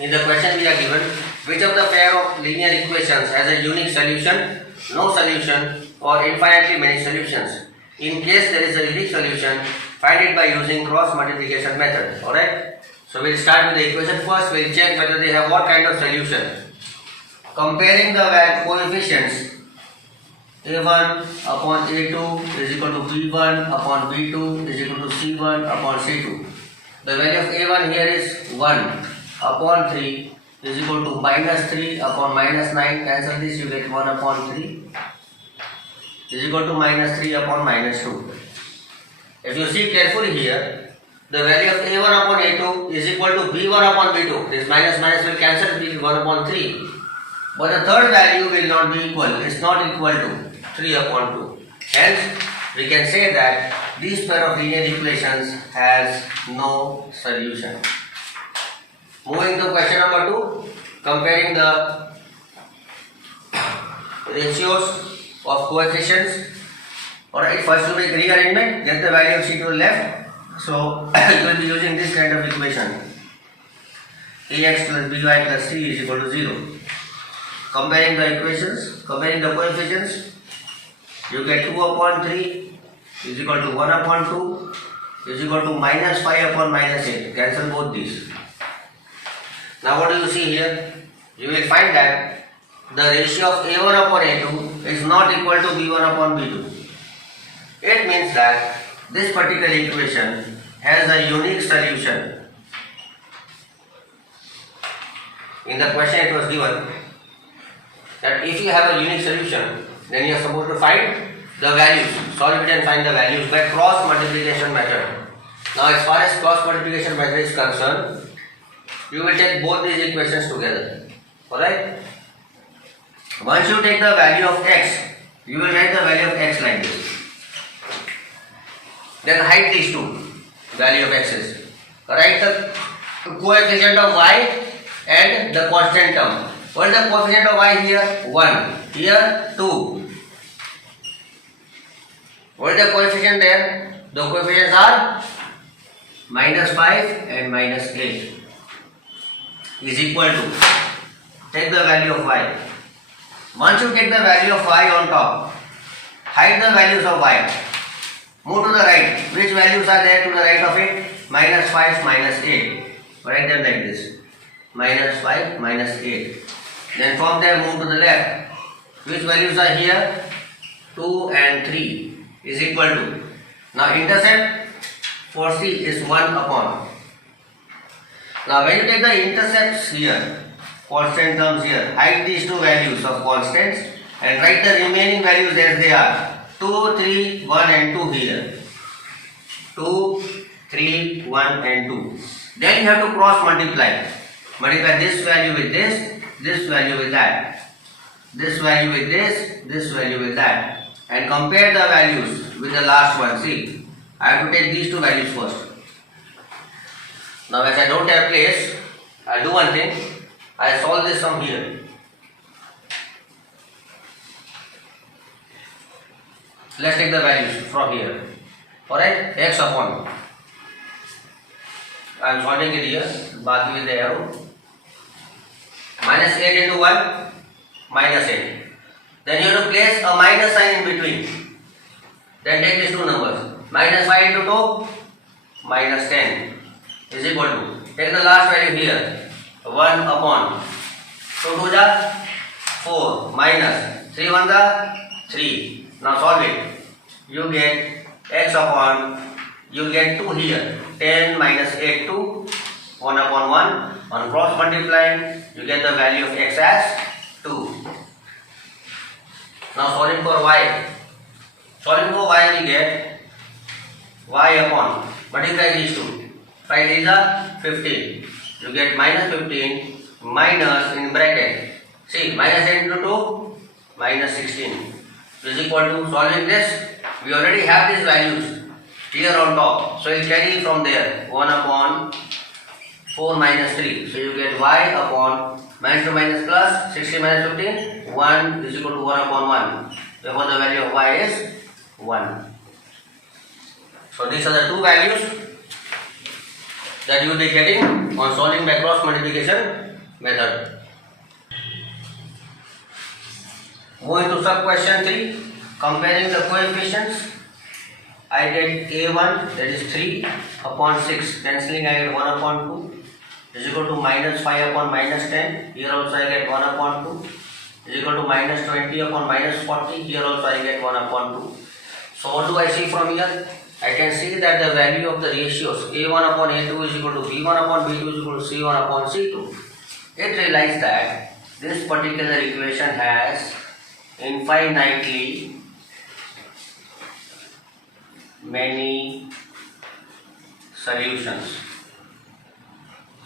In the question we are given, which of the pair of linear equations has a unique solution, no solution, or infinitely many solutions? In case there is a unique solution, find it by using cross multiplication method. Alright? So we'll start with the equation first. We'll check whether they have what kind of solution. Comparing the coefficients a1 upon a2 is equal to b1 upon b2 is equal to c1 upon c2. The value of a1 here is 1 upon 3 is equal to minus 3 upon minus 9. Cancel this, you get 1 upon 3 is equal to minus 3 upon minus 2. If you see carefully here, the value of a1 upon a2 is equal to b1 upon b2. This minus minus will cancel, it will be 1 upon 3. But the third value will not be equal. It is not equal to 3 upon 2. Hence, we can say that this pair of linear equations has no solution. Moving to question number 2, comparing the ratios of coefficients. Alright, first to make rearrangement, get the value of c to the left. So, you will be using this kind of equation. ax plus by plus c is equal to 0. Comparing the equations, comparing the coefficients, you get 2 upon 3 is equal to 1 upon 2 is equal to minus 5 upon minus 8. Cancel both these. Now what do you see here? You will find that the ratio of a1 upon a2 is not equal to b1 upon b2. It means that this particular equation has a unique solution. In the question it was given that if you have a unique solution, then you are supposed to find the values, solve it and find the values by cross multiplication method. Now as far as cross multiplication method is concerned, you will take both these equations together. Alright? Once you take the value of x, you will write the value of x like this. Then hide these two value of x's. Write the coefficient of y and the constant term. What is the coefficient of y here? 1. Here 2. What is the coefficient there? The coefficients are minus 5 and minus 8 is equal to, take the value of y. Once you take the value of y on top, hide the values of y. Move to the right. Which values are there to the right of it? Minus 5, minus 8. Write them like this. Minus 5, minus 8. Then from there move to the left. Which values are here? 2 and 3 is equal to. Now intercept for C is 1 upon. Now when you take the intercepts here, constant terms here, hide these two values of constants and write the remaining values as they are. 2, 3, 1 and 2 here. 2, 3, 1 and 2. Then you have to cross multiply. Multiply this value with this value with that. This value with this value with that. And compare the values with the last one. See, I have to take these two values first. Now as I don't have place, I'll do one thing. I'll solve this from here. Let's take the values from here. Alright, x upon. I am solving it here. Back with the arrow. Minus 8 into 1, minus 8. Then you have to place a minus sign in between. Then take these two numbers. Minus 5 into 2, minus 10 is equal to. Take the last value here. 1 upon. 2 to the 4 minus 3 1 the 3. Now solve it. You get x upon, you get 2 here. 10 minus 8 2, 1 upon 1. On cross multiplying, you get the value of x as 2. Now solving for y. Solving for y we get y upon. Multiply these two. 5 these are 15. You get minus 15 minus in bracket. See, minus 8 into 2, minus 16 is equal to, solving this, we already have these values here on top. So you carry from there 1 upon 4 minus 3. So you get y upon minus to minus plus 16 minus 15, 1 is equal to 1 upon 1. Therefore the value of y is 1. So these are the two values that you will be getting on solving by cross multiplication method. Moving to sub question 3, comparing the coefficients. I get a1, that is 3 upon 6, cancelling I get 1 upon 2 is equal to minus 5 upon minus 10. Here also I get 1 upon 2 is equal to minus 20 upon minus 40. Here also I get 1 upon 2. So what do I see from here? I can see that the value of the ratios a1 upon a2 is equal to b1 upon b2 is equal to c1 upon c2. It realized that this particular equation has infinitely many solutions.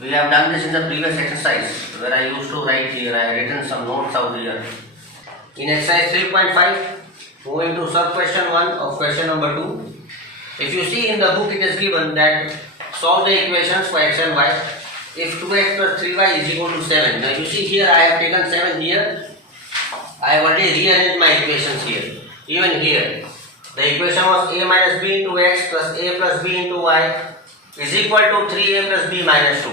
We have done this in the previous exercise where I used to write here. I have written some notes out here. In exercise 3.5, moving to sub question 1 of question number 2. If you see in the book, it is given that solve the equations for x and y. If 2x plus 3y is equal to 7. Now you see here I have taken 7 here. I have already rearranged my equations here. Even here, the equation was a minus b into x plus a plus b into y is equal to 3a plus b minus 2.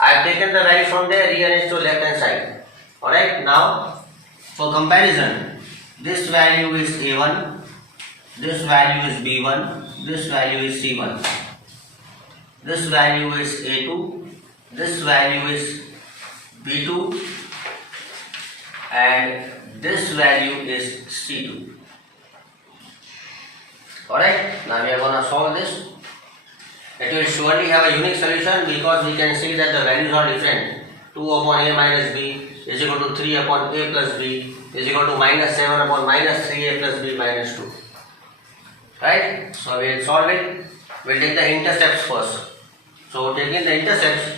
I have taken the value from there, rearranged to left hand side. Alright, now for comparison, this value is a1, this value is b1, this value is c1, this value is a2, this value is b2, and this value is c2. Alright, now we are going to solve this. It will surely have a unique solution because we can see that the values are different. 2 upon a minus b is equal to 3 upon a plus b is equal to minus 7 upon minus 3a plus b minus 2. Right? So we will solve it. We will take the intercepts first. So taking the intercepts,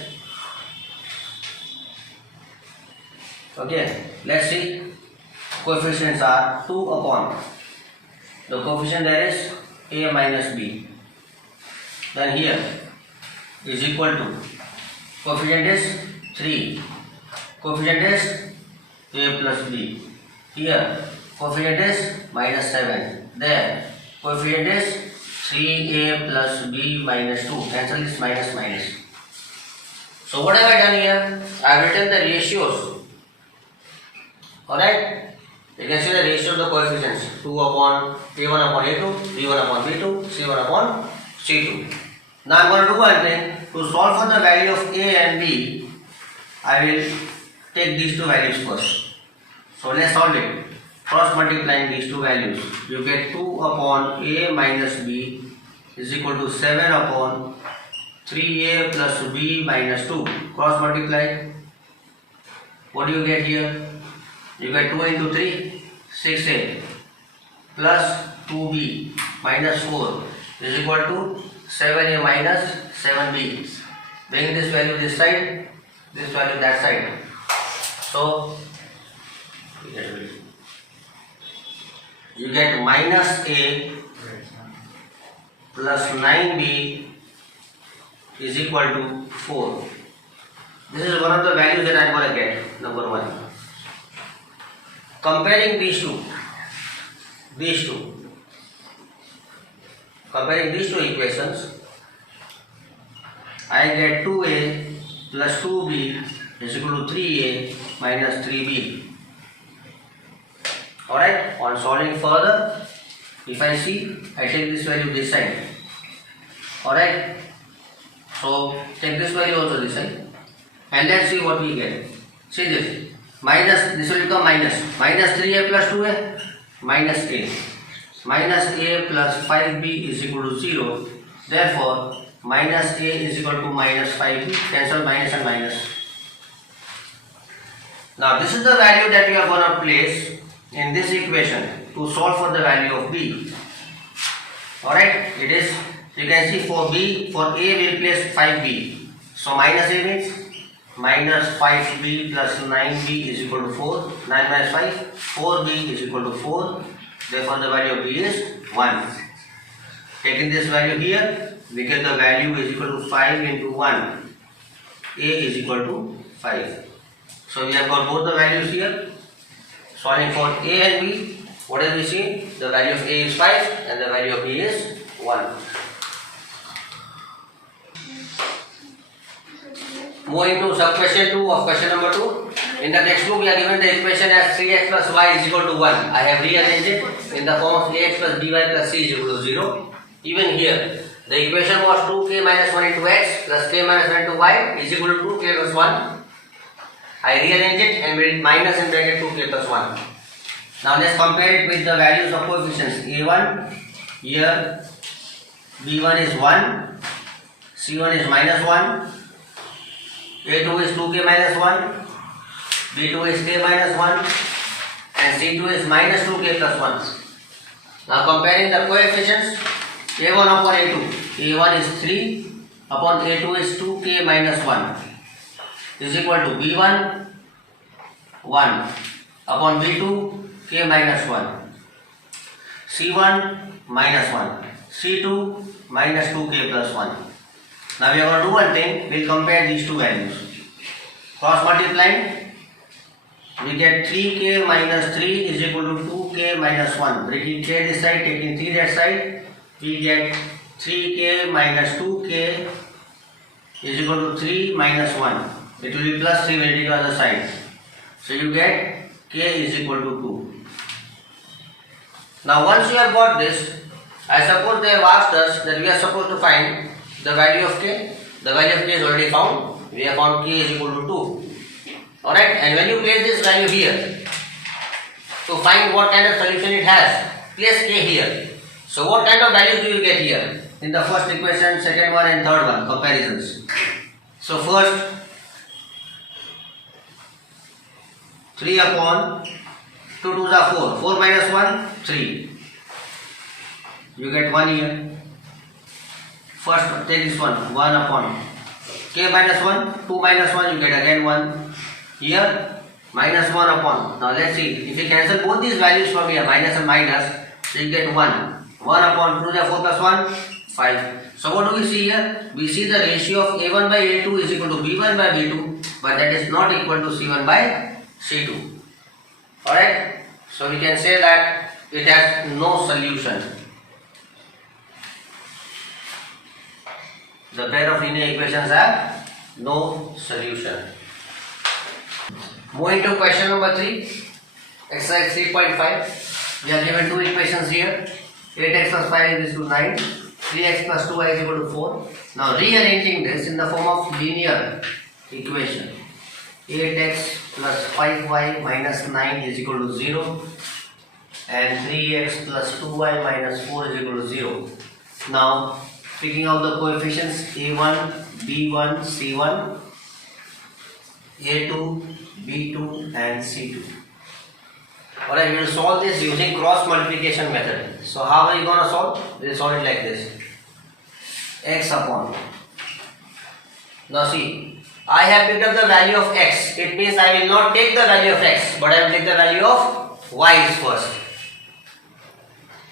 okay, let's see. Coefficients are 2 upon, the coefficient there is a minus b. Then here is equal to, coefficient is 3, coefficient is a plus b. Here coefficient is minus 7. There coefficient is 3a plus b minus 2. Cancel this minus minus. So what have I done here? I have written the ratios. Alright. You can see the ratio of the coefficients 2 upon a1 upon a2, b1 upon b2, c1 upon c2. Now I am going to do one thing. To solve for the value of a and b, I will take these two values first. So let's solve it. Cross multiplying these two values, you get 2 upon a minus b is equal to 7 upon 3a plus b minus 2. Cross multiply. What do you get here? You get 2 into 3, 6a plus 2b minus 4 is equal to 7a minus 7b. Bring this value this side, this value that side. So you get minus a plus 9b is equal to 4. This is one of the values that I am going to get, number 1. Comparing these two equations, I get 2a plus 2b is equal to 3a minus 3b. Alright, on solving further, if I see, I take this value this side. Alright, so take this value also this side, and let's see what we get. See this. Minus, this will become minus 3a plus 2a minus a plus 5b is equal to 0. Therefore minus a is equal to minus 5b. Cancel minus and minus. Now this is the value that we are going to place in this equation to solve for the value of b. Alright, it is, you can see for b, for a we will place 5b. So minus a means minus 5b plus 9b is equal to 4. 9 minus 5, 4b is equal to 4. Therefore the value of b is 1. Taking this value here, we get the value is equal to 5 into 1. A is equal to 5. So we have got both the values here. Solving for a and b, what do we see? The value of a is 5 and the value of b is 1. Moving to sub question 2 of question number 2. In the textbook we are given the equation as 3x plus y is equal to 1. I have rearranged it in the form of ax plus by plus c is equal to 0. Even here the equation was 2k minus 1 into x plus k minus 1 into y is equal to 2k plus 1. I rearrange it and made it minus in bracket 2k plus 1. Now let's compare it with the values of coefficients. A1 here, B1 is 1, C1 is minus 1, A2 is 2k minus 1, B2 is k minus 1 and C2 is minus 2k plus 1. Now comparing the coefficients, A1 upon A2, A1 is 3 upon A2 is 2k minus 1 is equal to B1 1 upon B2 k minus 1, C1 minus 1, C2 minus 2k plus 1. Now we are going to do one thing, we will compare these two values. Cross multiplying, we get 3k minus 3 is equal to 2k minus 1. Breaking k this side, taking 3 that side, we get 3k minus 2k is equal to 3 minus 1. It will be plus 3 when it is on the other side. So you get k is equal to 2. Now once you have got this, I suppose they have asked us that we are supposed to find the value of k. The value of k is already found. We have found k is equal to 2. Alright, and when you place this value here, to find what kind of solution it has, place k here. So what kind of values do you get here? In the first equation, second one and third one, comparisons. So first, 3 upon 2 2s are 4. 4 minus 1, 3. You get 1 here. First take this one, 1 upon k minus 1, 2 minus 1, you get again 1. Here, minus 1 upon. Now let's see, if we cancel both these values from here, minus and minus, so you get 1. 1 upon 2 is 4 plus 1, 5. So what do we see here? We see the ratio of A1 by A2 is equal to B1 by B2, but that is not equal to C1 by C2. Alright, so we can say that it has no solution. The pair of linear equations have no solution. Moving to question number 3, exercise 3.5. We are given two equations here. 8x plus 5 is equal to 9, 3x plus 2y is equal to 4. Now rearranging this in the form of linear equation. 8x plus 5y minus 9 is equal to 0 and 3x plus 2y minus 4 is equal to 0. Now picking out the coefficients a1, b1, c1, a2, b2 and c2. Alright, we will solve this using cross multiplication method. So how are you going to solve? We will solve it like this. X upon. Now see, I have picked up the value of x. It means I will not take the value of x, but I will take the value of y first.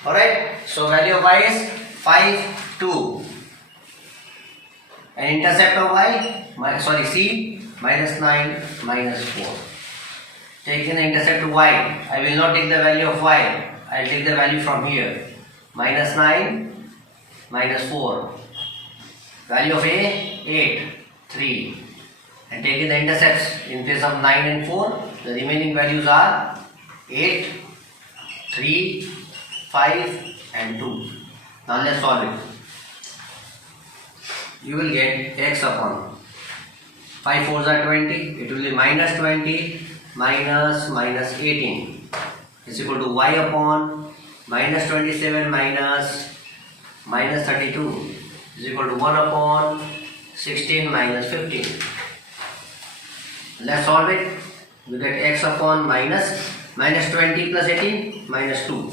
Alright, so value of y is 5, 2. And intercept of y, c, minus 9, minus 4. Taking the intercept of y, I will not take the value of y, I will take the value from here. Minus 9, minus 4. Value of a, 8, 3. And taking the intercepts in place of 9 and 4, the remaining values are 8, 3, 5 and 2. Now let's solve it. You will get x upon 5 4s are 20, it will be minus 20 minus 18 is equal to y upon minus 27 minus 32 is equal to 1 upon 16 minus 15. Let's solve it. We get x upon minus 20 plus 18 minus 2.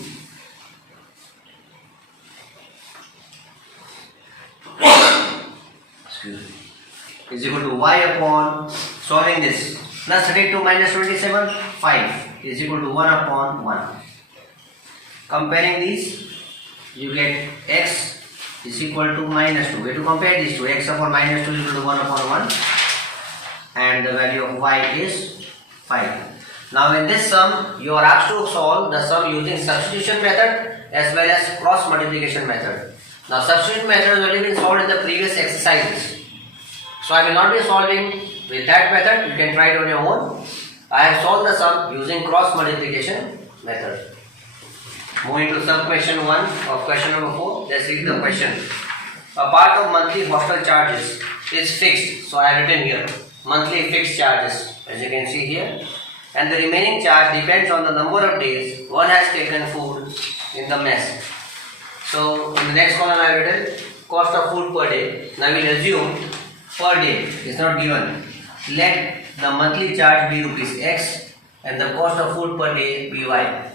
Excuse me. Is equal to y upon, solving this, plus 32 minus 27, 5 is equal to 1 upon 1. Comparing these, you get x is equal to minus 2. We have to compare these two. X upon minus 2 is equal to 1 upon 1 and the value of y is 5. Now in this sum, you are asked to solve the sum using substitution method as well as cross multiplication method. Now substitution method has already been solved in the previous exercises. So I will not be solving With that method, you can try it on your own. I have solved the sum using cross multiplication method. Moving to sub question 1 of question number 4. Let's read the question. A part of monthly hostel charges is fixed. So I have written here monthly fixed charges, as you can see here. And the remaining charge depends on the number of days one has taken food in the mess. So in the next column I have written cost of food per day. Now we will assume per day is not given. Let the monthly charge be rupees X and the cost of food per day be Y.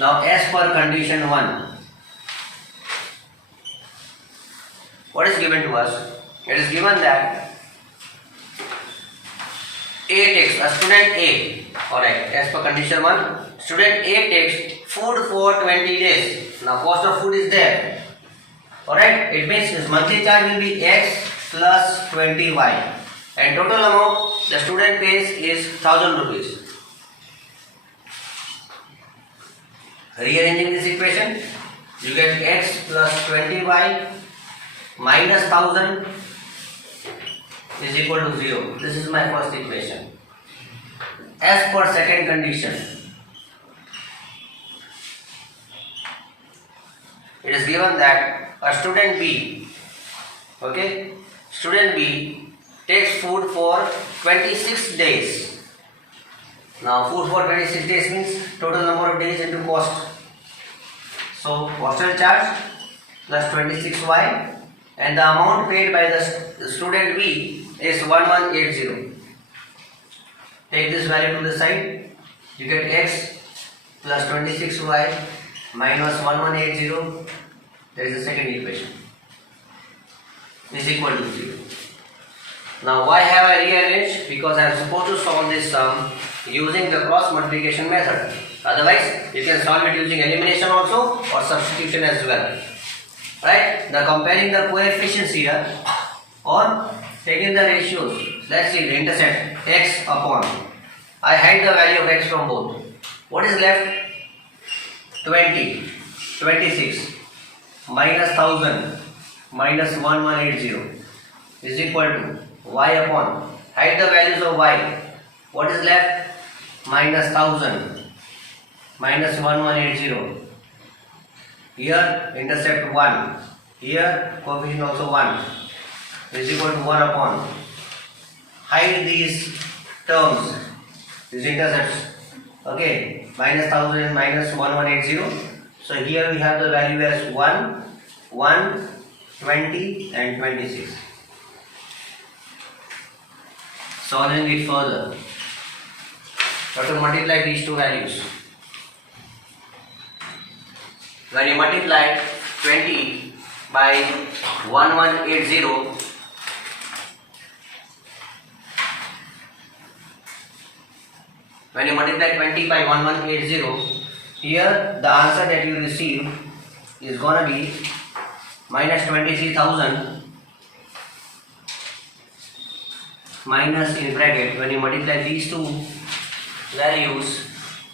Now as per condition 1, what is given to us? It is given that A takes, a student A, alright, as per condition 1, student A takes food for 20 days. Now cost of food is there. Alright, it means his monthly charge will be X plus 20Y. And total amount the student pays is 1000 rupees. Rearranging this equation, you get X plus 20Y minus 1000 is equal to 0. This is my first equation. As per second condition, it is given that a student B, okay, student B takes food for 26 days. Now food for 26 days means total number of days into cost. So hostel charge plus 26Y and the amount paid by the student B is 1180. Take this value to the side. You get X plus 26Y minus 1180. That is the second equation. Is equal to 0. Now why have I rearranged? Because I am supposed to solve this sum using the cross multiplication method. Otherwise, you can solve it using elimination also or substitution as well. Right? Now comparing the coefficients here or taking the ratios. Let's see the intercept x upon. I hide the value of x from both. What is left? 20, 26 minus 1000 minus 1180 is equal to y upon. Hide the values of y. What is left? Minus 1000 minus 1180. Here intercept 1. Here coefficient also 1 is equal to 1 upon. Hide these terms, these intercepts. Okay, minus 1000 and minus 1180. So here we have the value as 1, 1, 20 and 26. Solving it further, you have to multiply these two values. When you multiply 20 by 1180, when you multiply 20 by 1180, here the answer that you receive is gonna be minus 23,000 minus in bracket. When you multiply these two values,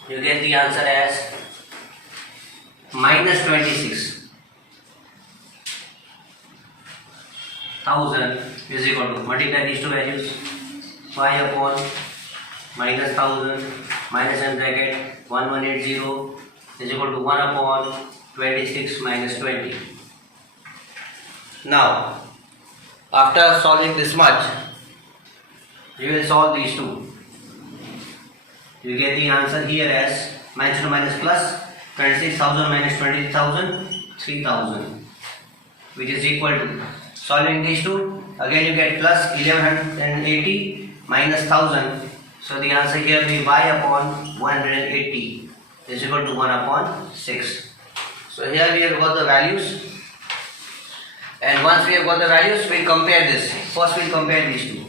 you get the answer as minus 26,000 is equal to, multiply these two values, y upon minus 1000 minus in bracket 1180 is equal to 1 upon 26 minus 20. Now after solving this much, you will solve these two. You get the answer here as minus to minus plus 26,000 minus 20,000, 3,000, which is equal to, solving these two, again you get plus 1180 minus 1000. So the answer here will be y upon 180 is equal to 1 upon 6. So here we have got the values, and once we have got the values, we will compare this. First we will compare these two.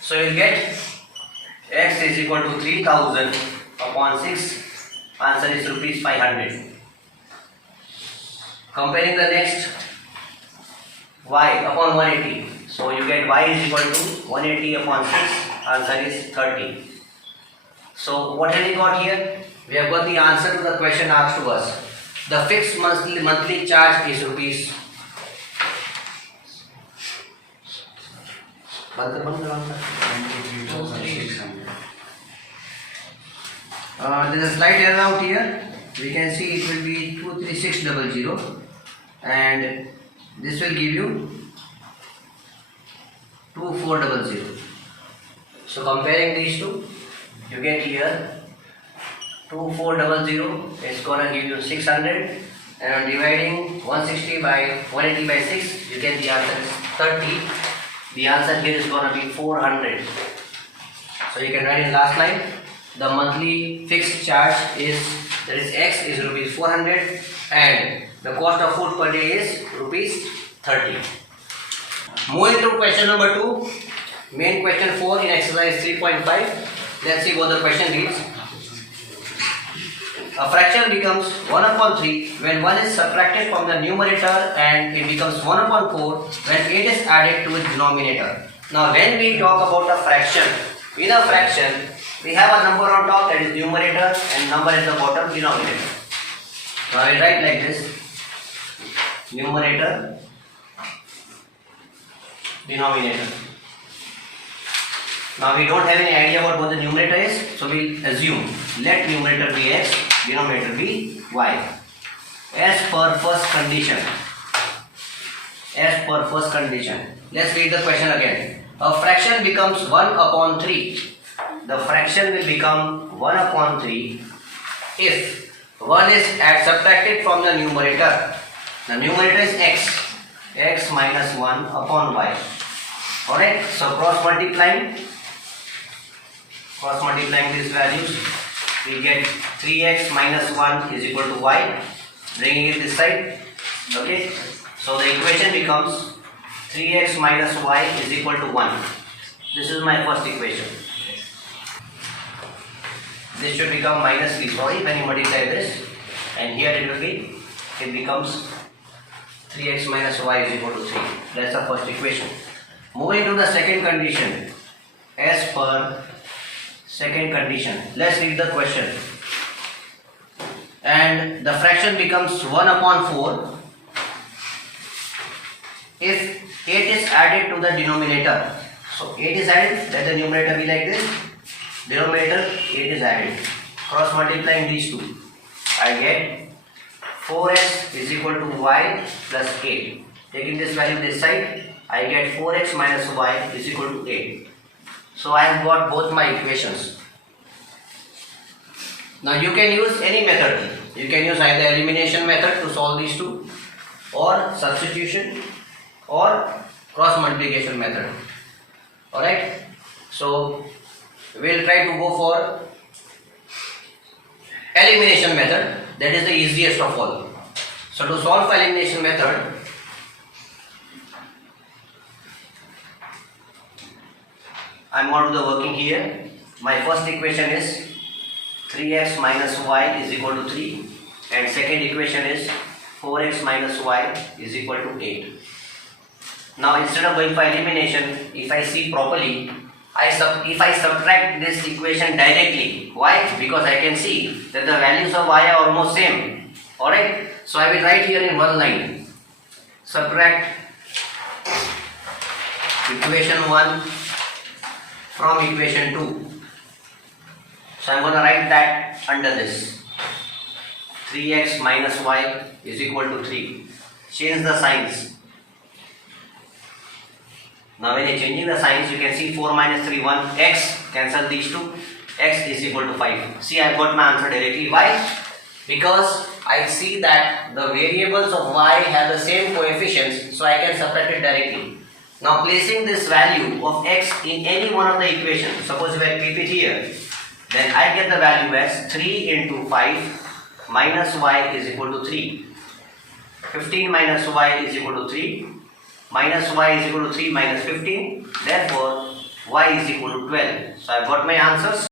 So you will get x is equal to 3000 upon 6. Answer is rupees 500. Comparing the next, y upon 180. So you get y is equal to 180 upon 6. Answer is 30. So what have we got here? We have got the answer to the question asked to us. The fixed monthly charge is rupees There is a slight error out here. We can see it will be 23600 and this will give you 2400. So comparing these two, you get here 2400 is gonna give you 600, and on dividing 160 by 180 by 6, you get the answer is 30. The answer here is gonna be 400. So you can write in last line, the monthly fixed charge is, that is X, is rupees 400 and the cost of food per day is rupees 30. Moving to question number 2, main question 4 in exercise 3.5. Let's see what the question reads. A fraction becomes 1 upon 3 when 1 is subtracted from the numerator, and it becomes 1 upon 4 when 8 is added to its denominator. Now when we talk about a fraction, in a fraction we have a number on top, that is numerator, and number at the bottom, denominator. Now I write like this: numerator, denominator. Now we don't have any idea about what the numerator is, so we assume let numerator be x, denominator be y. As per first condition. As per first condition. Let's read the question again. A fraction becomes 1 upon 3. The fraction will become 1 upon 3 if 1 is subtracted from the numerator. The numerator is x. X minus 1 upon y. Alright, so cross multiplying these values, we get 3x minus 1 is equal to y, bringing it this side. Okay, so the equation becomes 3x minus y is equal to 1. This is my first equation. This should become minus 3, sorry, when you multiply this, and here it becomes 3x minus y is equal to 3. That's the first equation. Moving to the second condition. As per second condition, let's read the question. And the fraction becomes 1 upon 4 if 8 is added to the denominator. So 8 is added, let the numerator be like this, denominator 8 is added. Cross multiplying these two, I get 4x is equal to y plus 8. Taking this value this side, I get 4x minus y is equal to 8. So I have got both my equations. Now you can use any method. You can use either elimination method to solve these two, or substitution, or cross multiplication method. Alright, so we'll try to go for elimination method. That is the easiest of all. So to solve elimination method, I'm going to do the working here. My first equation is 3x minus y is equal to 3, and second equation is 4x minus y is equal to 8. Now instead of going for elimination, if I see properly, if I subtract this equation directly, why? Because I can see that the values of y are almost same. Alright, so I will write here in one line, subtract equation 1 from equation 2. So I am going to write that under this. 3x minus y is equal to 3. Change the signs. Now when you are changing the signs, you can see 4 minus 3, 1, x, cancel these two, x is equal to 5. See, I have got my answer directly. Why? Because I see that the variables of y have the same coefficients, so I can subtract it directly. Now placing this value of x in any one of the equations, suppose if I keep it here, then I get the value as 3 into 5 minus y is equal to 3. 15 minus y is equal to 3. Minus y is equal to 3 minus 15. Therefore, y is equal to 12. So I have got my answers.